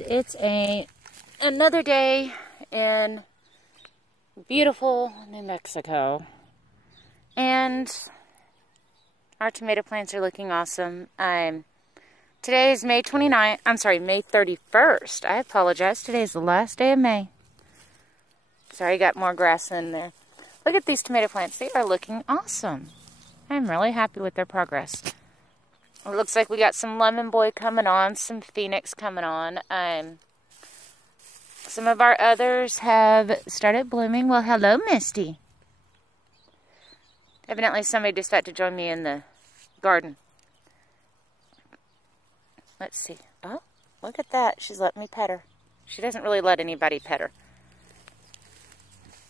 It's another day in beautiful New Mexico, and our tomato plants are looking awesome. Today is May 29th. I'm sorry, May 31st. I apologize. Today is the last day of May. Sorry, I got more grass in there. Look at these tomato plants. They are looking awesome. I'm really happy with their progress. It looks like we got some lemon boy coming on, some phoenix coming on. Some of our others have started blooming. Well, hello, Misty. Evidently, somebody decided to join me in the garden. Let's see. Oh, look at that. She's letting me pet her. She doesn't really let anybody pet her.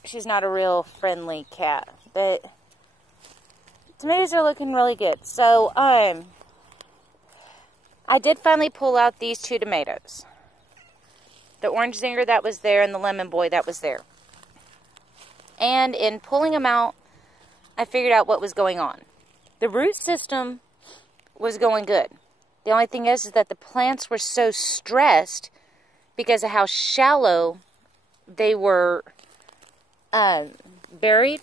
She's not a real friendly cat, but tomatoes are looking really good. So, I did finally pull out these two tomatoes. The orange zinger that was there and the lemon boy that was there. And in pulling them out, I figured out what was going on. The root system was going good. The only thing is that the plants were so stressed because of how shallow they were buried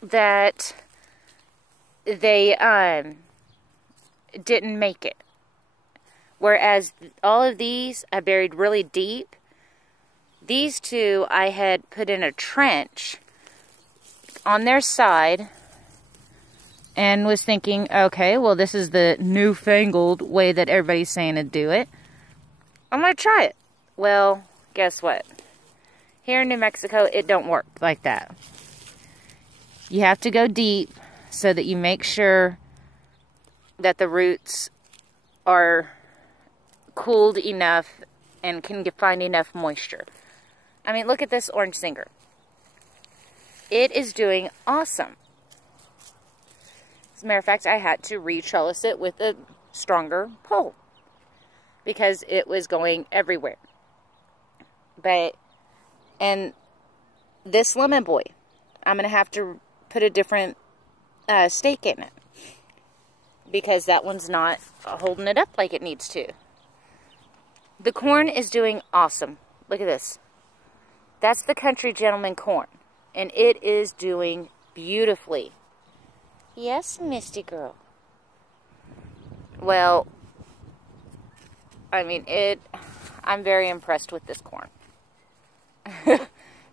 that they didn't make it. Whereas all of these I buried really deep. These two I had put in a trench on their side and was thinking, okay, well, this is the newfangled way that everybody's saying to do it. I'm going to try it. Well, guess what? Here in New Mexico, it don't work like that. You have to go deep so that you make sure that the roots are cooled enough and can find enough moisture. I mean, look at this orange zinger. It is doing awesome. As a matter of fact, I had to re-trellis it with a stronger pole because it was going everywhere. And this lemon boy, I'm going to have to put a different stake in it because that one's not holding it up like it needs to. The corn is doing awesome. Look at this. That's the Country Gentleman corn. And it is doing beautifully. Yes, Misty girl. Well, I mean, I'm very impressed with this corn.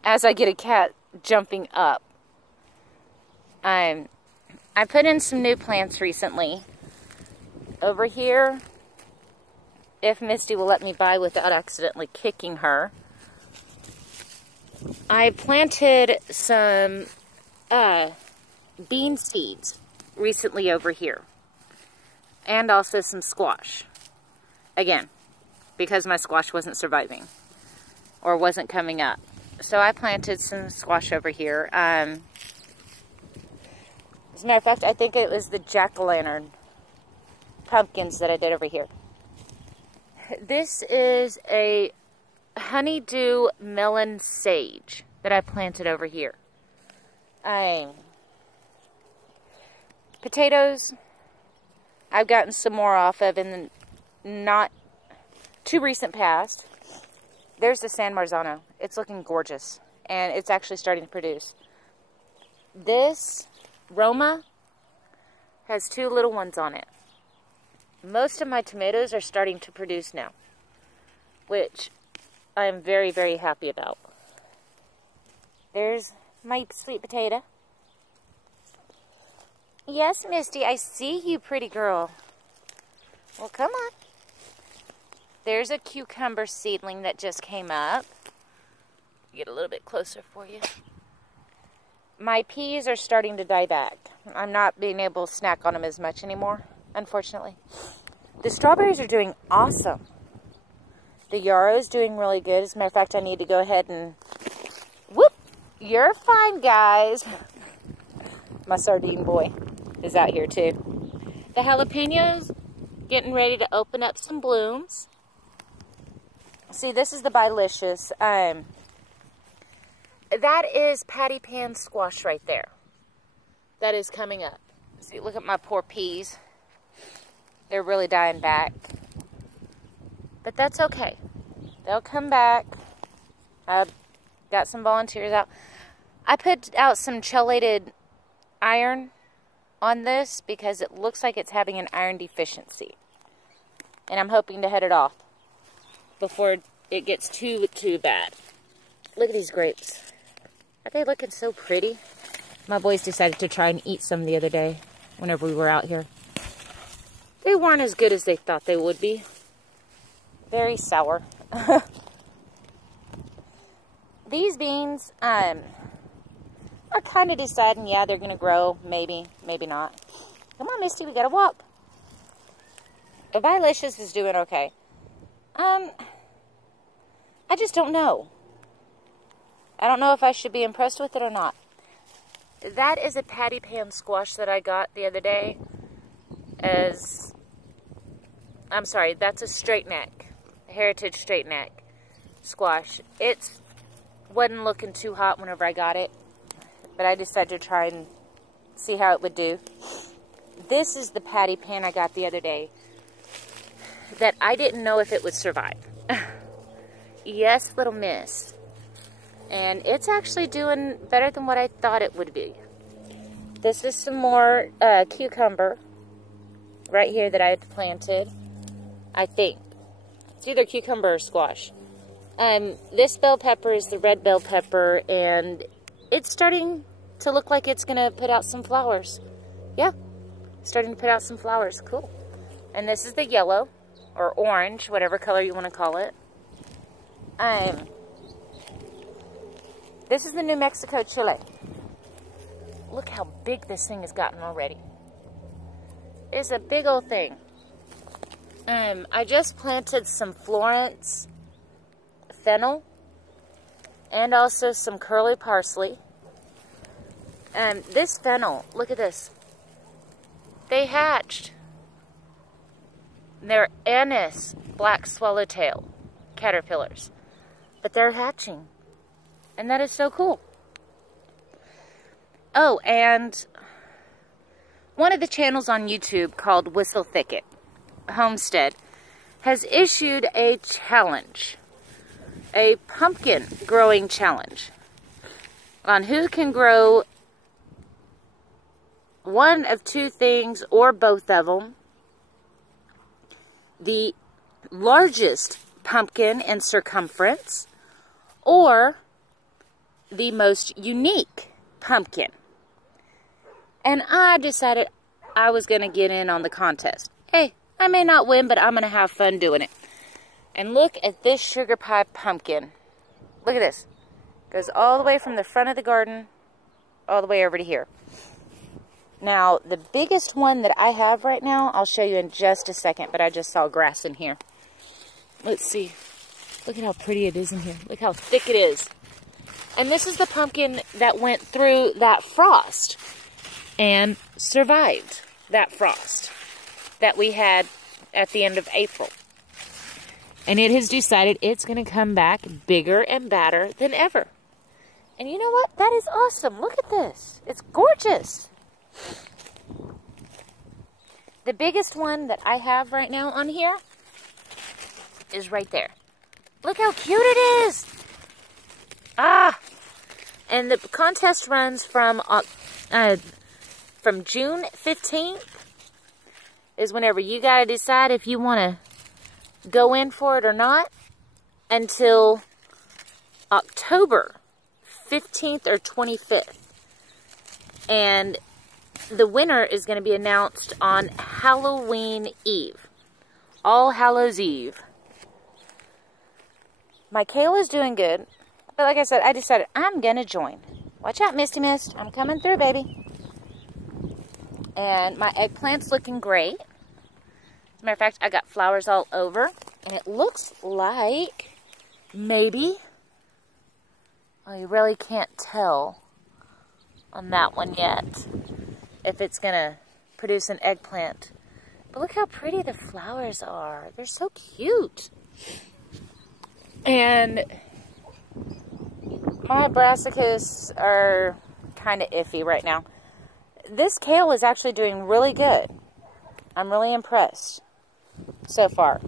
As I get a cat jumping up. I put in some new plants recently. Over here, if Misty will let me by without accidentally kicking her, I planted some bean seeds recently over here. And also some squash. Again, because my squash wasn't surviving. Or wasn't coming up. So I planted some squash over here. As a matter of fact, I think it was the jack-o'-lantern pumpkins that I did over here. This is a honeydew melon sage that I planted over here. Potatoes, I've gotten some more off of in the not too recent past. There's the San Marzano. It's looking gorgeous, and it's actually starting to produce. This Roma has two little ones on it. Most of my tomatoes are starting to produce now, which I am very, very happy about. There's my sweet potato. Yes, Misty, I see you, pretty girl. Well, come on. There's a cucumber seedling that just came up. Get a little bit closer for you. My peas are starting to die back. I'm not being able to snack on them as much anymore, unfortunately. The strawberries are doing awesome. The yarrow is doing really good. As a matter of fact, I need to go ahead and... Whoop! You're fine, guys. My sardine boy is out here, too. The jalapenos getting ready to open up some blooms. See, this is the Bilicious. That is patty pan squash right there. That is coming up. See, look at my poor peas. They're really dying back. But that's okay. They'll come back. I've got some volunteers out. I put out some chelated iron on this because it looks like it's having an iron deficiency. And I'm hoping to head it off before it gets too bad. Look at these grapes. Are they looking so pretty? My boys decided to try and eat some the other day whenever we were out here. They weren't as good as they thought they would be. Very sour. These beans, are kind of deciding, yeah, they're going to grow. Maybe, maybe not. Come on, Misty, we got to walk. Vilicious is doing okay. I just don't know. I don't know if I should be impressed with it or not. That is a patty pan squash that I got the other day. I'm sorry, that's a straight neck. A heritage straight neck squash. It wasn't looking too hot whenever I got it, but I decided to try and see how it would do. This is the patty pan I got the other day that I didn't know if it would survive. Yes, little miss. And it's actually doing better than what I thought it would be. This is some more cucumber right here that I had planted, I think. It's either cucumber or squash. This bell pepper is the red bell pepper, and it's starting to look like it's going to put out some flowers. Yeah, starting to put out some flowers. Cool. And this is the yellow, or orange, whatever color you want to call it. This is the New Mexico chili. Look how big this thing has gotten already. It's a big old thing. I just planted some Florence fennel and also some curly parsley. This fennel, look at this. They hatched. They're Anise Black Swallowtail caterpillars, but they're hatching, and that is so cool. Oh, and one of the channels on YouTube called Whistle Thicket Homestead has issued a challenge, a pumpkin growing challenge, on who can grow one of two things or both of them. The largest pumpkin in circumference, or the most unique pumpkin. And I decided I was going to get in on the contest. Hey, I may not win, but I'm going to have fun doing it. And look at this sugar pie pumpkin. Look at this. Goes all the way from the front of the garden all the way over to here. Now, the biggest one that I have right now, I'll show you in just a second, but I just saw grass in here. Let's see. Look at how pretty it is in here. Look how thick it is. And this is the pumpkin that went through that frost and survived that frost that we had at the end of April. And it has decided it's going to come back bigger and badder than ever. And you know what? That is awesome. Look at this. It's gorgeous. The biggest one that I have right now on here is right there. Look how cute it is. Ah! And the contest runs from June 15th is whenever you got to decide if you want to go in for it or not, until October 15th or 25th. And the winner is going to be announced on Halloween Eve. All Hallows Eve. My kale is doing good. But like I said, I decided I'm going to join. Watch out, Misty Mist. I'm coming through, baby. And my eggplant's looking great. As a matter of fact, I got flowers all over. And it looks like maybe, well, you really can't tell on that one yet if it's going to produce an eggplant. But look how pretty the flowers are. They're so cute. And my brassicas are kind of iffy right now. This kale is actually doing really good. I'm really impressed so far.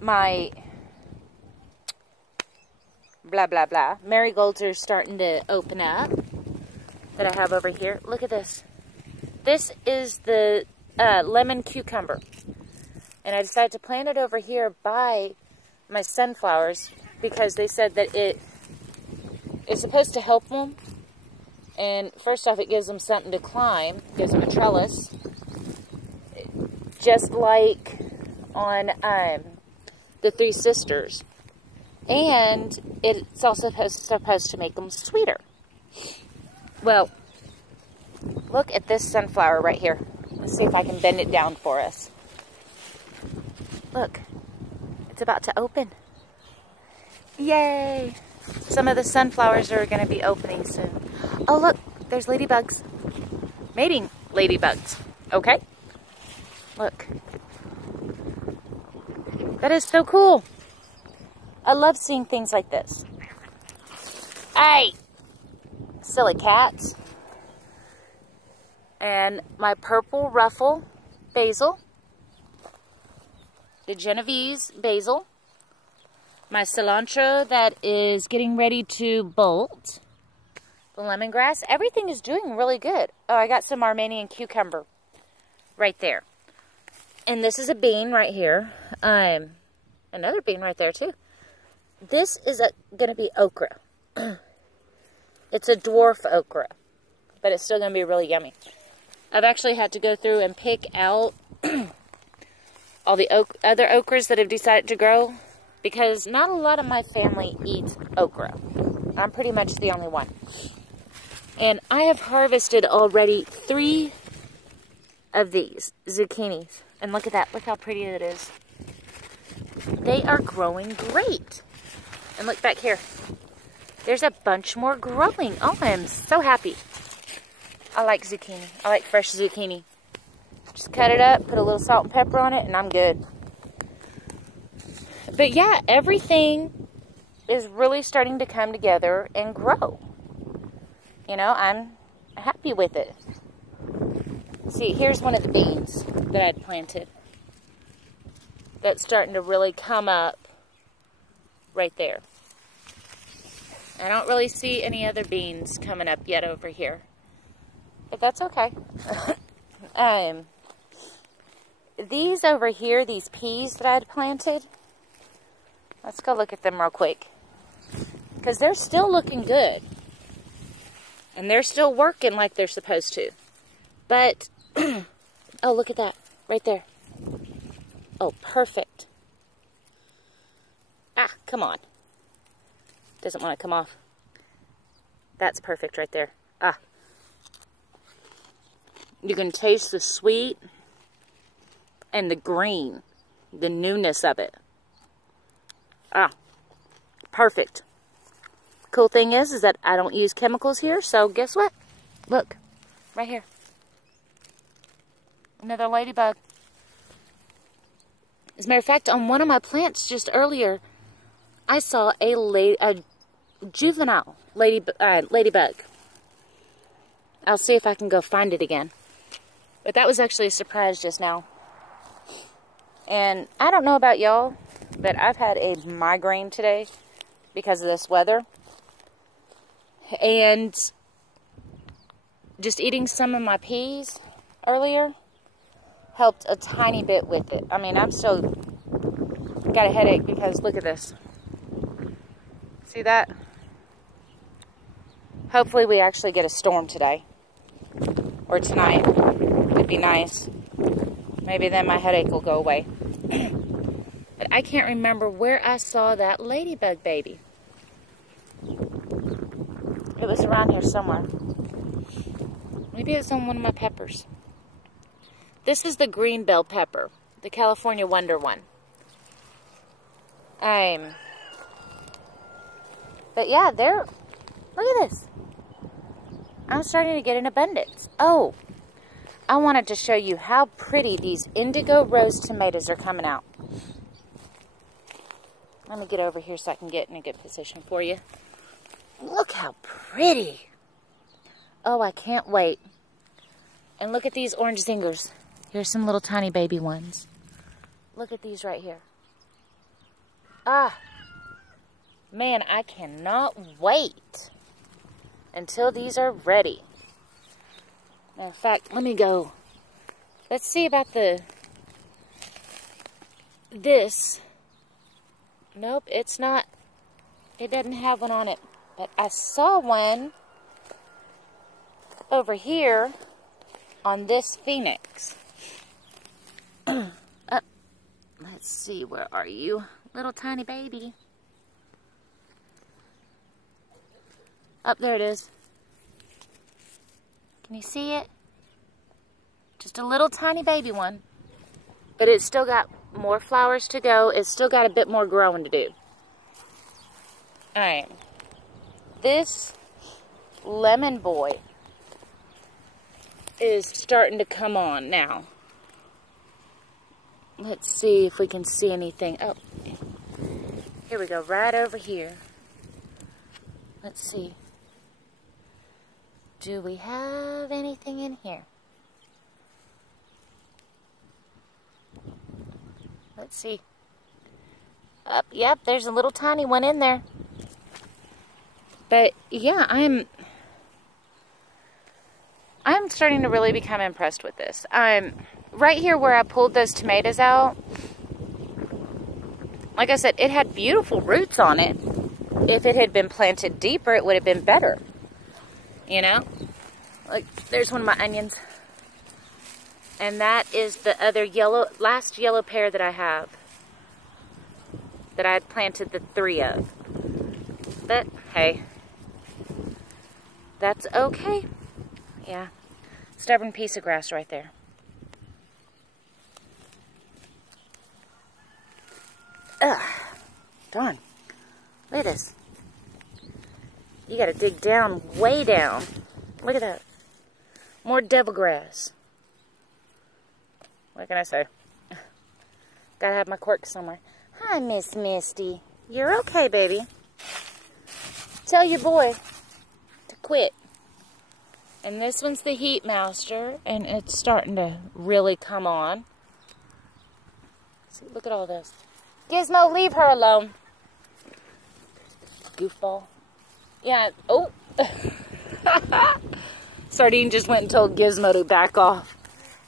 My blah, blah, blah. Marigolds are starting to open up that I have over here. Look at this. This is the lemon cucumber. And I decided to plant it over here by my sunflowers because they said that it is supposed to help them. And first off, it gives them something to climb. It gives them a trellis. Just like on the Three Sisters. And it's also supposed to make them sweeter. Well, look at this sunflower right here. Let's see if I can bend it down for us. Look, it's about to open. Yay! Some of the sunflowers are going to be opening soon. Oh, look, there's ladybugs. Mating ladybugs. Okay? Look. That is so cool. I love seeing things like this. Hey! Silly cats. And my purple ruffle basil. The Genovese basil. My cilantro that is getting ready to bolt. The lemongrass. Everything is doing really good. Oh, I got some Armenian cucumber right there. And this is a bean right here. Another bean right there too. This is going to be okra. It's a dwarf okra. But it's still going to be really yummy. I've actually had to go through and pick out all the other okras that have decided to grow. Because not a lot of my family eats okra. I'm pretty much the only one. And I have harvested already 3 of these zucchinis. And look at that. Look how pretty it is. They are growing great. And look back here. There's a bunch more growing. Oh, I'm so happy. I like zucchini. I like fresh zucchini. Just cut it up, put a little salt and pepper on it, and I'm good. But yeah, everything is really starting to come together and grow. You know, I'm happy with it. See, here's one of the beans that I'd planted. That's starting to really come up right there. I don't really see any other beans coming up yet over here. But that's okay. These over here, these peas that I'd planted, let's go look at them real quick. Because they're still looking good. And they're still working like they're supposed to. But, oh, look at that. Right there. Oh, perfect. Ah, come on. Doesn't want to come off. That's perfect right there. Ah. You can taste the sweet and the green. The newness of it. Ah. Perfect. Cool thing is that I don't use chemicals here, so guess what? Look. Right here. Another ladybug. As a matter of fact, on one of my plants just earlier, I saw a juvenile ladybug. I'll see if I can go find it again. But that was actually a surprise just now. And I don't know about y'all, but I've had a migraine today because of this weather. And just eating some of my peas earlier helped a tiny bit with it. I mean, I'm still got a headache because look at this. See that? Hopefully we actually get a storm today. Or tonight. It'd be nice. Maybe then my headache will go away. But I can't remember where I saw that ladybug baby. It was around here somewhere. Maybe it's on one of my peppers. This is the green bell pepper. The California Wonder one. But yeah, look at this. I'm starting to get an abundance. Oh, I wanted to show you how pretty these indigo rose tomatoes are coming out. Let me get over here so I can get in a good position for you. Look how pretty. Oh, I can't wait. And look at these orange zingers. Here's some little tiny baby ones. Look at these right here. Ah. Man, I cannot wait until these are ready. Matter of fact, let me go. Let's see about this. Nope, it's not. It doesn't have one on it. But I saw one over here on this phoenix. Let's see, where are you? Little tiny baby. Up there it is. Can you see it? Just a little tiny baby one. But it's still got more flowers to go. It's still got a bit more growing to do. Alright. This lemon boy is starting to come on now. Let's see if we can see anything. Oh, here we go, right over here. Let's see. Do we have anything in here? Let's see. Yep, there's a little tiny one in there. But yeah, I'm starting to really become impressed with this. Right here where I pulled those tomatoes out, like I said, it had beautiful roots on it. If it had been planted deeper, it would have been better. You know? Like, there's one of my onions. And that is the other last yellow pear that I have. That I had planted the 3 of. But, hey. That's okay. Yeah. Stubborn piece of grass right there. Ugh. Darn. Look at this. You gotta dig down, way down. Look at that. More devil grass. What can I say? Gotta have my quirk somewhere. Hi, Miss Misty. You're okay, baby. Tell your boy to quit. And this one's the Heat Master, and it's starting to really come on. See, look at all this. Gizmo, leave her alone. Goofball. Yeah, oh. Sardine just went and told Gizmo to back off.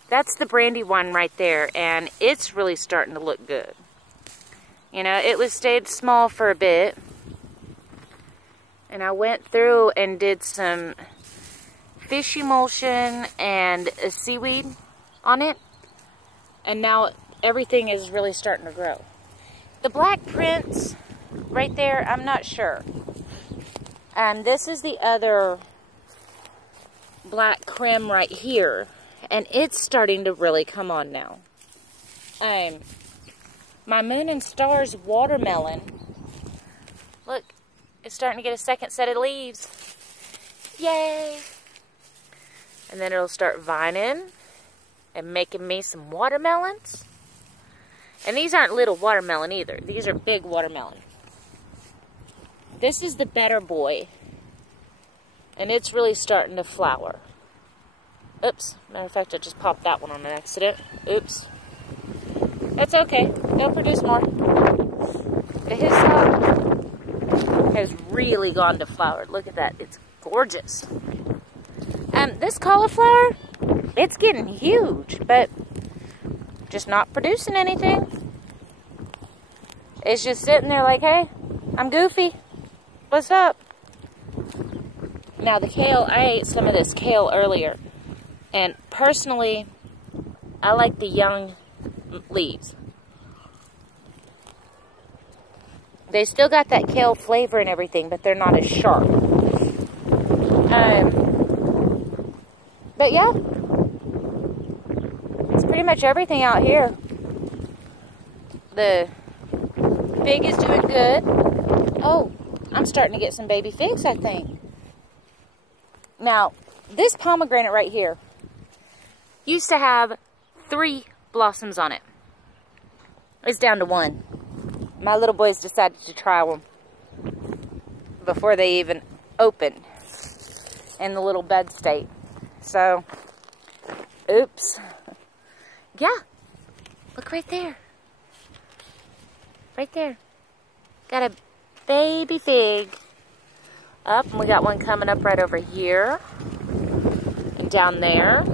That's the brandy one right there, and it's really starting to look good. You know, it stayed small for a bit. And I went through and did some fish emulsion and a seaweed on it. And now everything is really starting to grow. The black prince right there, I'm not sure. This is the other black creme right here. And it's starting to really come on now. My Moon and Stars watermelon, look, it's starting to get a second set of leaves. Yay! And then it'll start vining and making me some watermelons. And these aren't little watermelon either. These are big watermelon. This is the Better Boy. And it's really starting to flower. Oops. Matter of fact, I just popped that one on an accident. Oops. That's okay. They'll produce more. But his has really gone to flower. Look at that. It's gorgeous. This cauliflower, it's getting huge, but just not producing anything. It's just sitting there like, hey, I'm goofy. What's up? Now the kale, I ate some of this kale earlier. And personally, I like the young leaves. They still got that kale flavor and everything, but they're not as sharp. But yeah, it's pretty much everything out here. The fig is doing good. Oh, I'm starting to get some baby figs, I think. Now, this pomegranate right here used to have 3 blossoms on it. It's down to 1. My little boys decided to try them before they even opened in the little bud state. So, oops. Yeah, look right there. Right there. Got a Baby fig. Up, and we got one coming up right over here. And down there.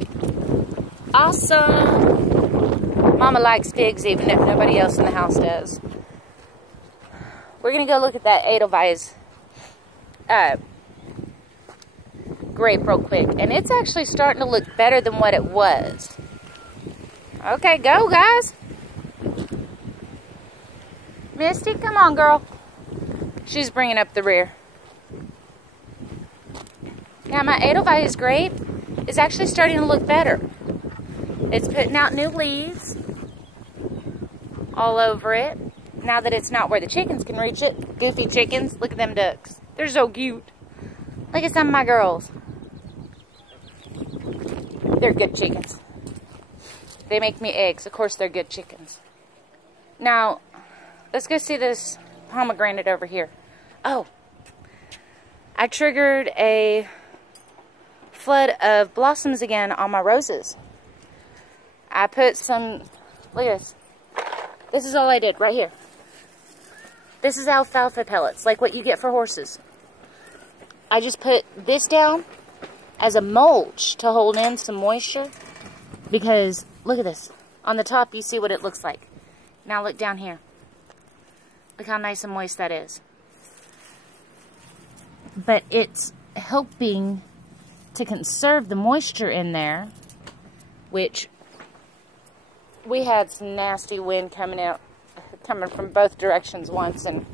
Awesome. Mama likes figs even if nobody else in the house does. We're going to go look at that Edelweiss grape real quick. And it's actually starting to look better than what it was. Okay, go guys. Misty, come on girl. She's bringing up the rear. Now my Edelweiss grape is actually starting to look better. It's putting out new leaves all over it. Now that it's not where the chickens can reach it. Goofy chickens. Look at them ducks. They're so cute. Look at some of my girls. They're good chickens. They make me eggs. Of course they're good chickens. Now, let's go see this pomegranate over here. Oh, I triggered a flood of blossoms again on my roses. I put some, look at this. This is all I did right here. This is alfalfa pellets, like what you get for horses. I just put this down as a mulch to hold in some moisture. Because, look at this. On the top, you see what it looks like. Now look down here. Look how nice and moist that is. But it's helping to conserve the moisture in there, which we had some nasty wind coming from both directions once and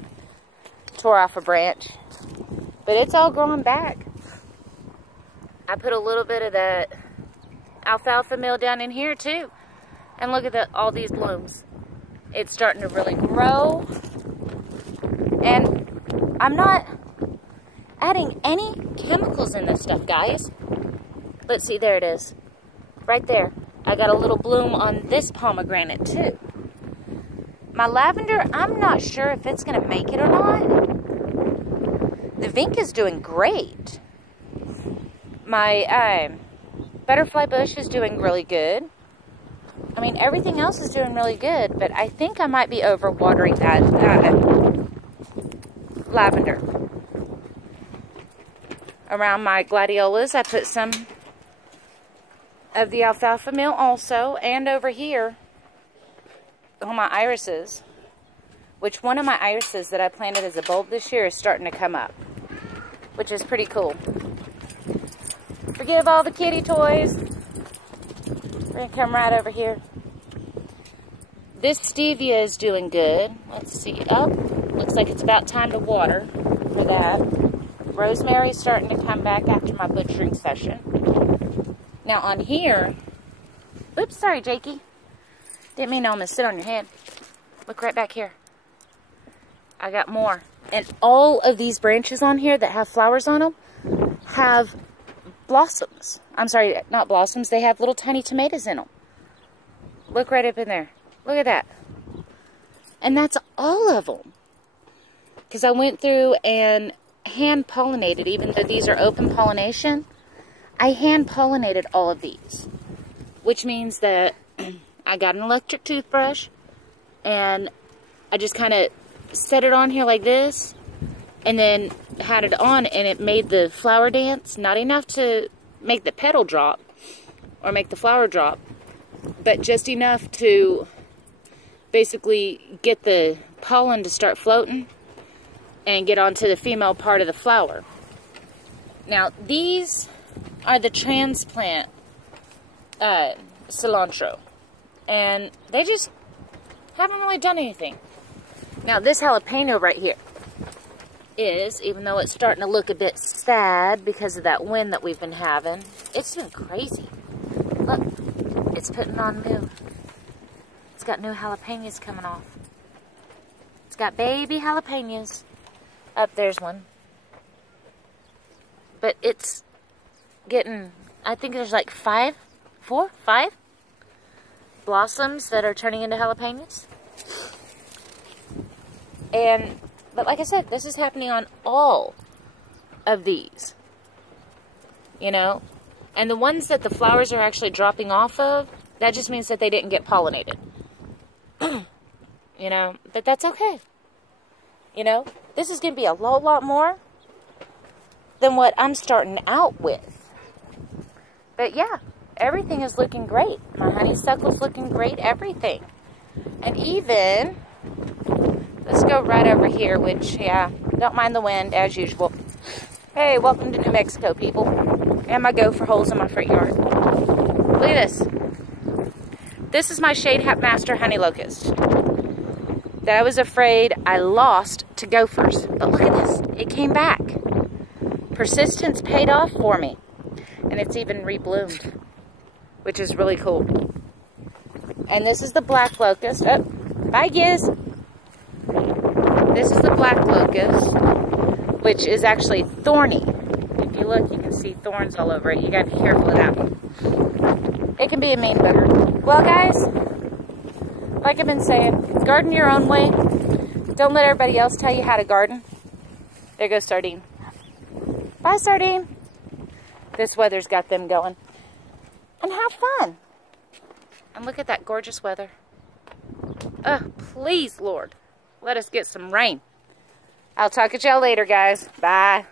tore off a branch. But it's all growing back. I put a little bit of that alfalfa meal down in here too. And look at all these blooms. It's starting to really grow. And I'm not adding any chemicals in this stuff, guys. Let's see, there it is. Right there. I got a little bloom on this pomegranate too. My lavender, I'm not sure if it's going to make it or not. The Vink is doing great. My butterfly bush is doing really good. I mean, everything else is doing really good, but I think I might be overwatering that lavender. Around my gladiolas, I put some of the alfalfa meal also, and over here on my irises, which one of my irises that I planted as a bulb this year is starting to come up, which is pretty cool. Forgive all the kitty toys. We're going to come right over here. This stevia is doing good. Let's see. Oh, looks like it's about time to water for that. Rosemary's starting to come back after my butchering session. Now on here, oops, sorry Jakey. Didn't mean to almost sit on your head. Look right back here. I got more. And all of these branches on here that have flowers on them have blossoms. I'm sorry, not blossoms. They have little tiny tomatoes in them. Look right up in there. Look at that. And that's all of them. Because I went through and hand pollinated, even though these are open pollination. I hand pollinated all of these. Which means that I got an electric toothbrush and I just kind of set it on here like this and then had it on and it made the flower dance. Not enough to make the petal drop or make the flower drop, but just enough to basically get the pollen to start floating and get onto the female part of the flower. Now these are the transplant cilantro, and they just haven't really done anything. Now this jalapeno right here is, even though it's starting to look a bit sad because of that wind that we've been having, it's been crazy. Look, it's putting on new. It's got new jalapenos coming off. It's got baby jalapenos. Up there's one. But it's getting, I think there's like 5 blossoms that are turning into jalapenos. But like I said, this is happening on all of these, you know, and the ones that the flowers are actually dropping off of, that just means that they didn't get pollinated, you know, but that's okay, you know, This is going to be a lot more than what I'm starting out with. But yeah, everything is looking great. My honeysuckle's looking great, everything. And even, let's go right over here, which, yeah, don't mind the wind, as usual. Hey, welcome to New Mexico, people. And my gopher holes in my front yard. Look at this. This is my Shade Hat Master honey locust that I was afraid I lost to gophers. But look at this. It came back. Persistence paid off for me. And it's even rebloomed, which is really cool. And this is the black locust. Oh, bye, Giz. This is the black locust, which is actually thorny. If you look, you can see thorns all over it. You gotta be careful of that one. It can be a mean bugger. Well, guys, like I've been saying, garden your own way. Don't let everybody else tell you how to garden. There goes Sardine. Bye, Sardine. This weather's got them going. And have fun. And look at that gorgeous weather. Please, Lord, let us get some rain. I'll talk to y'all later, guys. Bye.